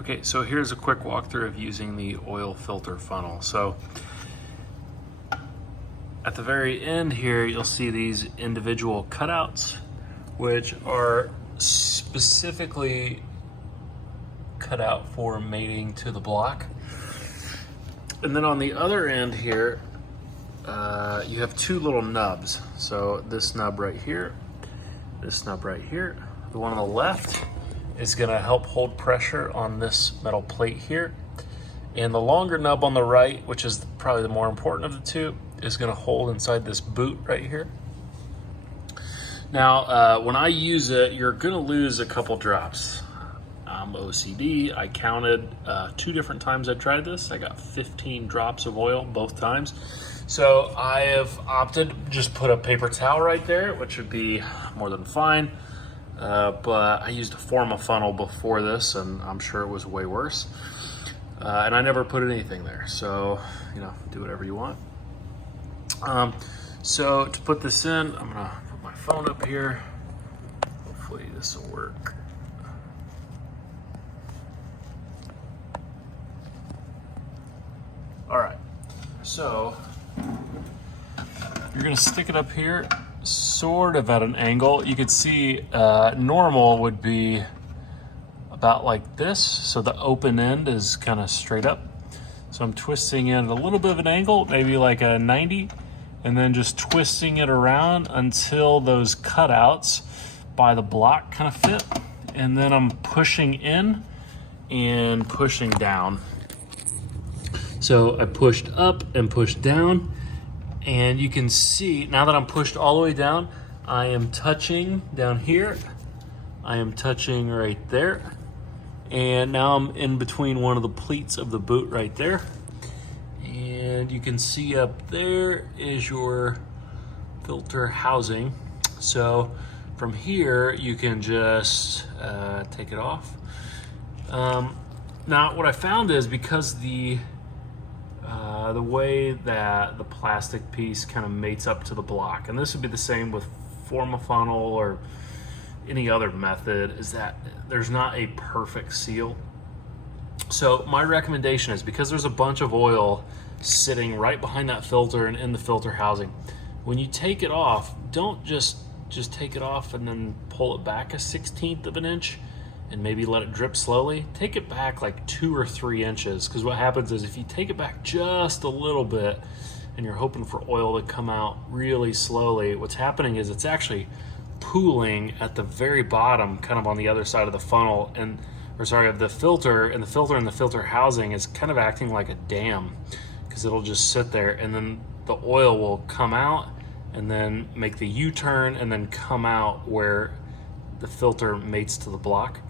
Okay, so here's a quick walkthrough of using the oil filter funnel. So at the very end here, you'll see these individual cutouts, which are specifically cut out for mating to the block. And then on the other end here, you have two little nubs. So this nub right here, this nub right here. The one on the left is gonna help hold pressure on this metal plate here. And the longer nub on the right, which is probably the more important of the two, is gonna hold inside this boot right here. Now, when I use it, you're gonna lose a couple drops. I'm OCD, I counted 2 different times I tried this. I got 15 drops of oil both times. So I have opted just put a paper towel right there, which would be more than fine. But I used a Forma funnel before this, and I'm sure it was way worse. And I never put anything there, so do whatever you want. So to put this in, I'm gonna put my phone up here. Hopefully this will work. All right, so you're gonna stick it up here, sort of at an angle. You could see normal would be about like this. So the open end is kind of straight up. So I'm twisting it at a little bit of an angle, maybe like a 90, and then just twisting it around until those cutouts by the block kind of fit. And then I'm pushing in and pushing down. So I pushed up and pushed down, and you can see now that I'm pushed all the way down, I am touching down here. I am touching right there. And now I'm in between one of the pleats of the boot right there. And you can see up there is your filter housing. So from here, you can just take it off. Now what I found is because the way that the plastic piece kind of mates up to the block, and this would be the same with Forma funnel or any other method, is that there's not a perfect seal. So my recommendation is, because there's a bunch of oil sitting right behind that filter and in the filter housing, when you take it off, don't just take it off and then pull it back a 1/16 of an inch and maybe let it drip slowly. Take it back like 2 or 3 inches, because what happens is if you take it back just a little bit and you're hoping for oil to come out really slowly, what's happening is it's actually pooling at the very bottom, kind of on the other side of the funnel, of the filter, and the filter housing is kind of acting like a dam, because it'll just sit there, and then the oil will come out and then make the U-turn and then come out where the filter mates to the block.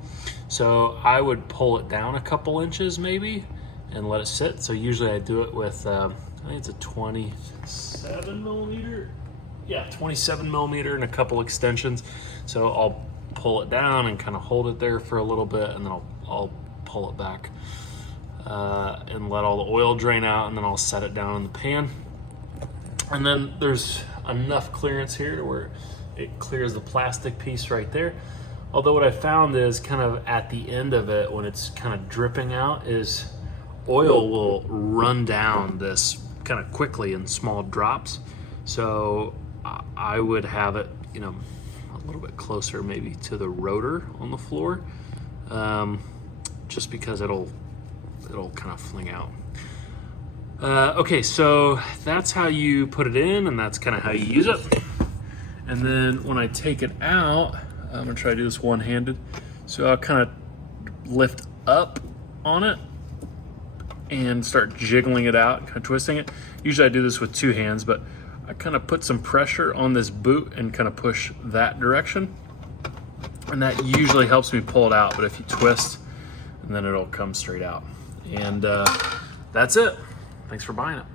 So I would pull it down a couple inches maybe and let it sit. So usually I do it with, I think it's a 27 millimeter. Yeah, 27 millimeter and a couple extensions. So I'll pull it down and kind of hold it there for a little bit, and then I'll pull it back and let all the oil drain out, and then I'll set it down in the pan. And then there's enough clearance here to where it clears the plastic piece right there. Although what I found is kind of at the end of it, when it's kind of dripping out, is oil will run down this kind of quickly in small drops. So I would have it, a little bit closer maybe to the rotor on the floor, just because it'll kind of fling out. Okay, so that's how you put it in, and that's kind of how you use it. And then when I take it out, I'm gonna try to do this one-handed. So I'll kind of lift up on it and start jiggling it out, kind of twisting it. Usually I do this with 2 hands, but I kind of put some pressure on this boot and kind of push that direction. And that usually helps me pull it out, but if you twist, and then it'll come straight out. And that's it. Thanks for buying it.